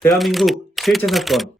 대한민국 실제 사건.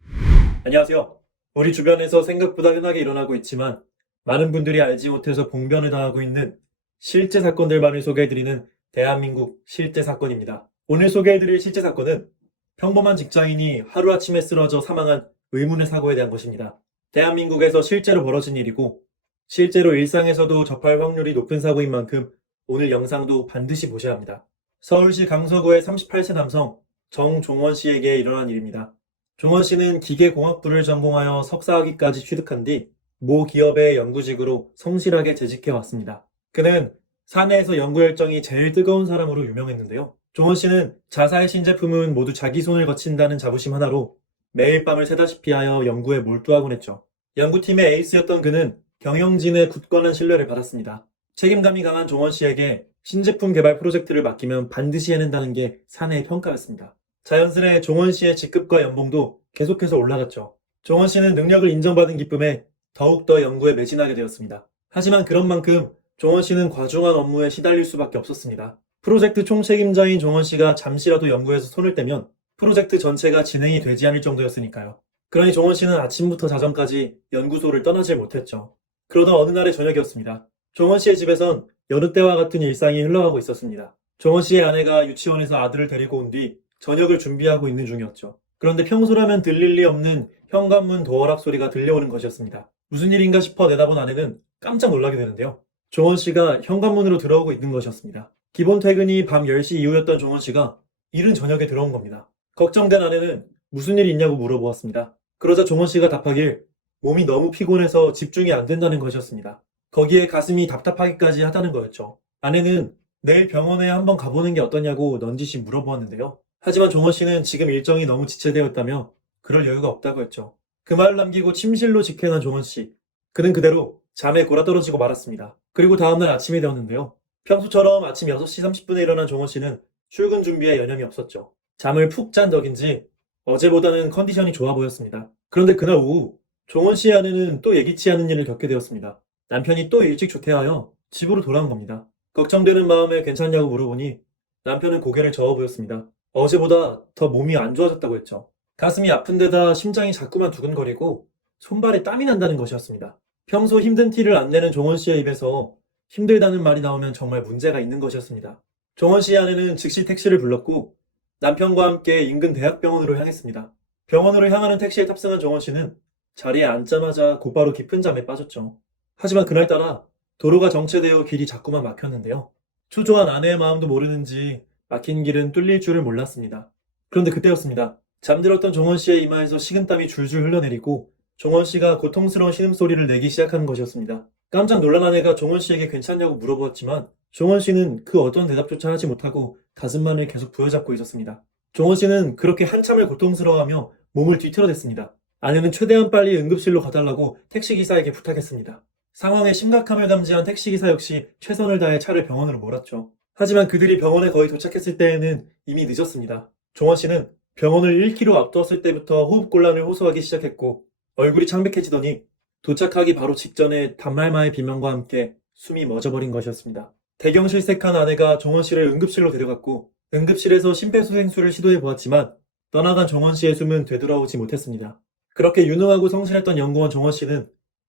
안녕하세요. 우리 주변에서 생각보다 흔하게 일어나고 있지만 많은 분들이 알지 못해서 봉변을 당하고 있는 실제 사건들만을 소개해드리는 대한민국 실제 사건입니다. 오늘 소개해드릴 실제 사건은 평범한 직장인이 하루아침에 쓰러져 사망한 의문의 사고에 대한 것입니다. 대한민국에서 실제로 벌어진 일이고 실제로 일상에서도 접할 확률이 높은 사고인 만큼 오늘 영상도 반드시 보셔야 합니다. 서울시 강서구의 38세 남성 정종원 씨에게 일어난 일입니다. 종원 씨는 기계공학부를 전공하여 석사학위까지 취득한 뒤 모 기업의 연구직으로 성실하게 재직해 왔습니다. 그는 사내에서 연구 열정이 제일 뜨거운 사람으로 유명했는데요. 종원 씨는 자사의 신제품은 모두 자기 손을 거친다는 자부심 하나로 매일 밤을 새다시피 하여 연구에 몰두하곤 했죠. 연구팀의 에이스였던 그는 경영진의 굳건한 신뢰를 받았습니다. 책임감이 강한 종원 씨에게 신제품 개발 프로젝트를 맡기면 반드시 해낸다는 게 사내의 평가였습니다. 자연스레 종원 씨의 직급과 연봉도 계속해서 올라갔죠. 종원 씨는 능력을 인정받은 기쁨에 더욱더 연구에 매진하게 되었습니다. 하지만 그런 만큼 종원 씨는 과중한 업무에 시달릴 수밖에 없었습니다. 프로젝트 총책임자인 종원 씨가 잠시라도 연구에서 손을 떼면 프로젝트 전체가 진행이 되지 않을 정도였으니까요. 그러니 종원 씨는 아침부터 자정까지 연구소를 떠나질 못했죠. 그러던 어느 날의 저녁이었습니다. 종원 씨의 집에선 여느 때와 같은 일상이 흘러가고 있었습니다. 종원 씨의 아내가 유치원에서 아들을 데리고 온 뒤 저녁을 준비하고 있는 중이었죠. 그런데 평소라면 들릴 리 없는 현관문 도어락 소리가 들려오는 것이었습니다. 무슨 일인가 싶어 내다본 아내는 깜짝 놀라게 되는데요. 종원 씨가 현관문으로 들어오고 있는 것이었습니다. 기본 퇴근이 밤 10시 이후였던 종원 씨가 이른 저녁에 들어온 겁니다. 걱정된 아내는 무슨 일이 있냐고 물어보았습니다. 그러자 종원 씨가 답하길 몸이 너무 피곤해서 집중이 안 된다는 것이었습니다. 거기에 가슴이 답답하기까지 하다는 거였죠. 아내는 내일 병원에 한번 가보는 게 어떠냐고 넌지시 물어보았는데요. 하지만 종원 씨는 지금 일정이 너무 지체되어 있다며 그럴 여유가 없다고 했죠. 그 말을 남기고 침실로 직행한 종원 씨. 그는 그대로 잠에 골아떨어지고 말았습니다. 그리고 다음날 아침이 되었는데요. 평소처럼 아침 6시 30분에 일어난 종원 씨는 출근 준비에 여념이 없었죠. 잠을 푹 잔 덕인지 어제보다는 컨디션이 좋아 보였습니다. 그런데 그날 오후 종원 씨의 아내는 또 예기치 않은 일을 겪게 되었습니다. 남편이 또 일찍 조퇴하여 집으로 돌아온 겁니다. 걱정되는 마음에 괜찮냐고 물어보니 남편은 고개를 저어 보였습니다. 어제보다 더 몸이 안 좋아졌다고 했죠. 가슴이 아픈 데다 심장이 자꾸만 두근거리고 손발에 땀이 난다는 것이었습니다. 평소 힘든 티를 안 내는 종원 씨의 입에서 힘들다는 말이 나오면 정말 문제가 있는 것이었습니다. 종원 씨의 아내는 즉시 택시를 불렀고 남편과 함께 인근 대학병원으로 향했습니다. 병원으로 향하는 택시에 탑승한 종원 씨는 자리에 앉자마자 곧바로 깊은 잠에 빠졌죠. 하지만 그날따라 도로가 정체되어 길이 자꾸만 막혔는데요. 초조한 아내의 마음도 모르는지 막힌 길은 뚫릴 줄을 몰랐습니다. 그런데 그때였습니다. 잠들었던 종원 씨의 이마에서 식은땀이 줄줄 흘러내리고 종원 씨가 고통스러운 신음소리를 내기 시작하는 것이었습니다. 깜짝 놀란 아내가 종원 씨에게 괜찮냐고 물어보았지만 종원 씨는 그 어떤 대답조차 하지 못하고 가슴만을 계속 부여잡고 있었습니다. 종원 씨는 그렇게 한참을 고통스러워하며 몸을 뒤틀어댔습니다. 아내는 최대한 빨리 응급실로 가달라고 택시기사에게 부탁했습니다. 상황의 심각함을 감지한 택시기사 역시 최선을 다해 차를 병원으로 몰았죠. 하지만 그들이 병원에 거의 도착했을 때에는 이미 늦었습니다. 종원 씨는 병원을 1km 앞두었을 때부터 호흡곤란을 호소하기 시작했고 얼굴이 창백해지더니 도착하기 바로 직전에 단말마의 비명과 함께 숨이 멎어버린 것이었습니다. 대경실색한 아내가 종원 씨를 응급실로 데려갔고 응급실에서 심폐소생술을 시도해 보았지만 떠나간 종원 씨의 숨은 되돌아오지 못했습니다. 그렇게 유능하고 성실했던 연구원 종원 씨는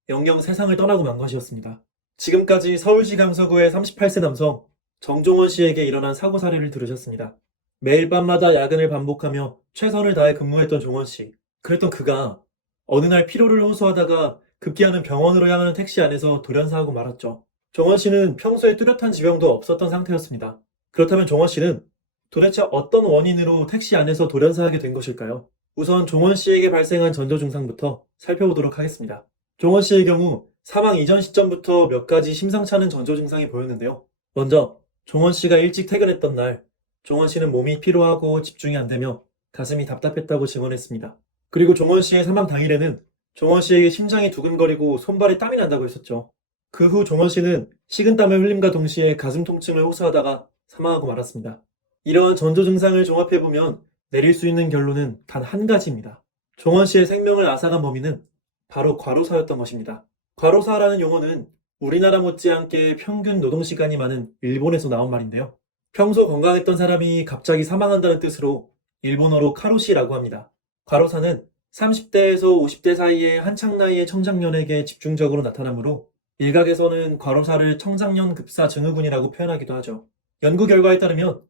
영영 세상을 떠나고 만 것이었습니다. 지금까지 서울시 강서구의 38세 남성 정종원 씨에게 일어난 사고 사례를 들으셨습니다. 매일 밤마다 야근을 반복하며 최선을 다해 근무했던 종원 씨. 그랬던 그가 어느 날 피로를 호소하다가 급기야는 병원으로 향하는 택시 안에서 돌연사하고 말았죠. 종원 씨는 평소에 뚜렷한 지병도 없었던 상태였습니다. 그렇다면 종원 씨는 도대체 어떤 원인으로 택시 안에서 돌연사하게 된 것일까요? 우선 종원 씨에게 발생한 전조 증상부터 살펴보도록 하겠습니다. 종원 씨의 경우 사망 이전 시점부터 몇 가지 심상치 않은 전조 증상이 보였는데요. 먼저 종원 씨가 일찍 퇴근했던 날 종원 씨는 몸이 피로하고 집중이 안 되며 가슴이 답답했다고 증언했습니다. 그리고 종원 씨의 사망 당일에는 종원 씨에게 심장이 두근거리고 손발에 땀이 난다고 했었죠. 그 후 종원 씨는 식은땀을 흘림과 동시에 가슴 통증을 호소하다가 사망하고 말았습니다. 이러한 전조 증상을 종합해보면 내릴 수 있는 결론은 단 한 가지입니다. 종원 씨의 생명을 앗아간 범인은 바로 과로사였던 것입니다. 과로사라는 용어는 우리나라 못지않게 평균 노동시간이 많은 일본에서 나온 말인데요. 평소 건강했던 사람이 갑자기 사망한다는 뜻으로 일본어로 카로시라고 합니다. 과로사는 30대에서 50대 사이의 한창 나이의 청장년에게 집중적으로 나타나므로 일각에서는 과로사를 청장년 급사 증후군이라고 표현하기도 하죠. 연구 결과에 따르면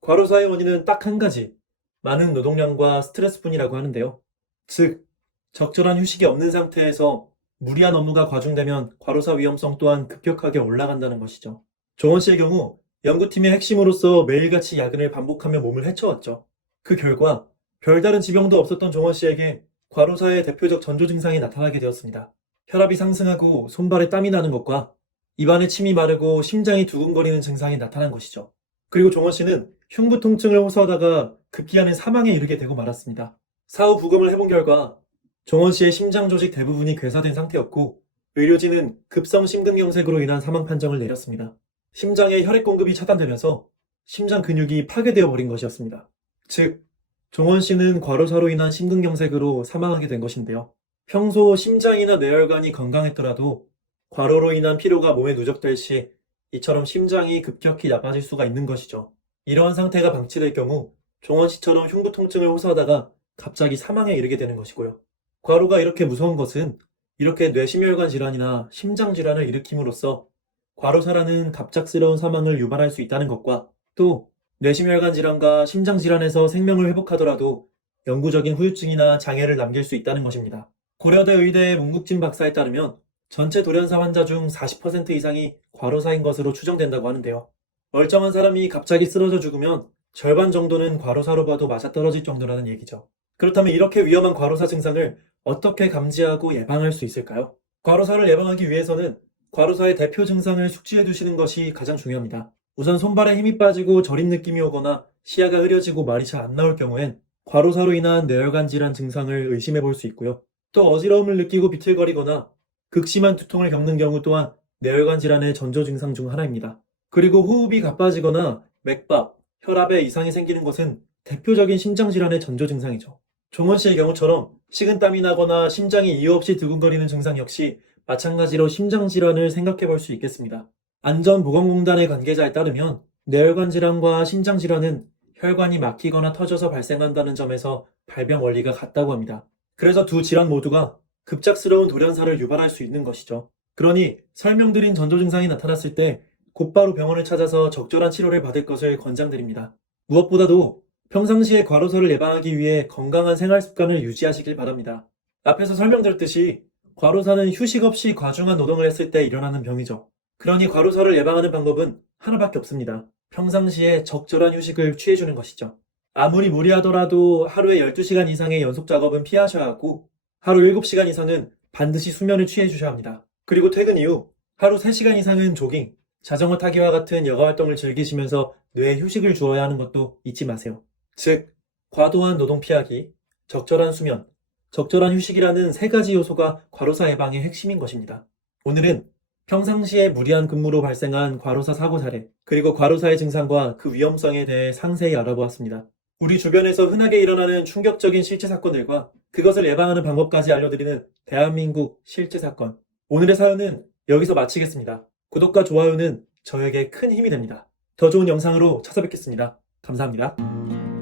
과로사의 원인은 딱 한 가지, 많은 노동량과 스트레스뿐이라고 하는데요. 즉, 적절한 휴식이 없는 상태에서 무리한 업무가 과중되면 과로사 위험성 또한 급격하게 올라간다는 것이죠. 종원 씨의 경우 연구팀의 핵심으로서 매일같이 야근을 반복하며 몸을 헤쳐왔죠. 그 결과 별다른 지병도 없었던 종원 씨에게 과로사의 대표적 전조 증상이 나타나게 되었습니다. 혈압이 상승하고 손발에 땀이 나는 것과 입안에 침이 마르고 심장이 두근거리는 증상이 나타난 것이죠. 그리고 종원 씨는 흉부 통증을 호소하다가 급기야는 사망에 이르게 되고 말았습니다. 사후 부검을 해본 결과 종원 씨의 심장 조직 대부분이 괴사된 상태였고 의료진은 급성 심근경색으로 인한 사망 판정을 내렸습니다. 심장의 혈액 공급이 차단되면서 심장 근육이 파괴되어 버린 것이었습니다. 즉, 종원 씨는 과로사로 인한 심근경색으로 사망하게 된 것인데요. 평소 심장이나 뇌혈관이 건강했더라도 과로로 인한 피로가 몸에 누적될 시 이처럼 심장이 급격히 나빠질 수가 있는 것이죠. 이러한 상태가 방치될 경우 종원 씨처럼 흉부 통증을 호소하다가 갑자기 사망에 이르게 되는 것이고요. 과로가 이렇게 무서운 것은 이렇게 뇌심혈관 질환이나 심장 질환을 일으킴으로써 과로사라는 갑작스러운 사망을 유발할 수 있다는 것과 또 뇌심혈관 질환과 심장 질환에서 생명을 회복하더라도 영구적인 후유증이나 장애를 남길 수 있다는 것입니다. 고려대 의대 문국진 박사에 따르면 전체 돌연사 환자 중 40% 이상이 과로사인 것으로 추정된다고 하는데요. 멀쩡한 사람이 갑자기 쓰러져 죽으면 절반 정도는 과로사로 봐도 맞아떨어질 정도라는 얘기죠. 그렇다면 이렇게 위험한 과로사 증상을 어떻게 감지하고 예방할 수 있을까요? 과로사를 예방하기 위해서는 과로사의 대표 증상을 숙지해 두시는 것이 가장 중요합니다. 우선 손발에 힘이 빠지고 저린 느낌이 오거나 시야가 흐려지고 말이 잘 안 나올 경우엔 과로사로 인한 뇌혈관 질환 증상을 의심해 볼 수 있고요. 또 어지러움을 느끼고 비틀거리거나 극심한 두통을 겪는 경우 또한 뇌혈관 질환의 전조 증상 중 하나입니다. 그리고 호흡이 가빠지거나 맥박, 혈압에 이상이 생기는 것은 대표적인 심장 질환의 전조 증상이죠. 종원 씨의 경우처럼 식은땀이 나거나 심장이 이유 없이 두근거리는 증상 역시 마찬가지로 심장 질환을 생각해 볼 수 있겠습니다. 안전보건공단의 관계자에 따르면 뇌혈관 질환과 심장 질환은 혈관이 막히거나 터져서 발생한다는 점에서 발병 원리가 같다고 합니다. 그래서 두 질환 모두가 급작스러운 돌연사를 유발할 수 있는 것이죠. 그러니 설명드린 전조 증상이 나타났을 때 곧바로 병원을 찾아서 적절한 치료를 받을 것을 권장드립니다. 무엇보다도 평상시에 과로사를 예방하기 위해 건강한 생활 습관을 유지하시길 바랍니다. 앞에서 설명드렸듯이 과로사는 휴식 없이 과중한 노동을 했을 때 일어나는 병이죠. 그러니 과로사를 예방하는 방법은 하나밖에 없습니다. 평상시에 적절한 휴식을 취해주는 것이죠. 아무리 무리하더라도 하루에 12시간 이상의 연속 작업은 피하셔야 하고 하루 7시간 이상은 반드시 수면을 취해주셔야 합니다. 그리고 퇴근 이후 하루 3시간 이상은 조깅, 자전거 타기와 같은 여가 활동을 즐기시면서 뇌에 휴식을 주어야 하는 것도 잊지 마세요. 즉, 과도한 노동 피하기, 적절한 수면, 적절한 휴식이라는 세 가지 요소가 과로사 예방의 핵심인 것입니다. 오늘은 평상시에 무리한 근무로 발생한 과로사 사고 사례, 그리고 과로사의 증상과 그 위험성에 대해 상세히 알아보았습니다. 우리 주변에서 흔하게 일어나는 충격적인 실제 사건들과 그것을 예방하는 방법까지 알려드리는 대한민국 실제 사건. 오늘의 사연은 여기서 마치겠습니다. 구독과 좋아요는 저에게 큰 힘이 됩니다. 더 좋은 영상으로 찾아뵙겠습니다. 감사합니다.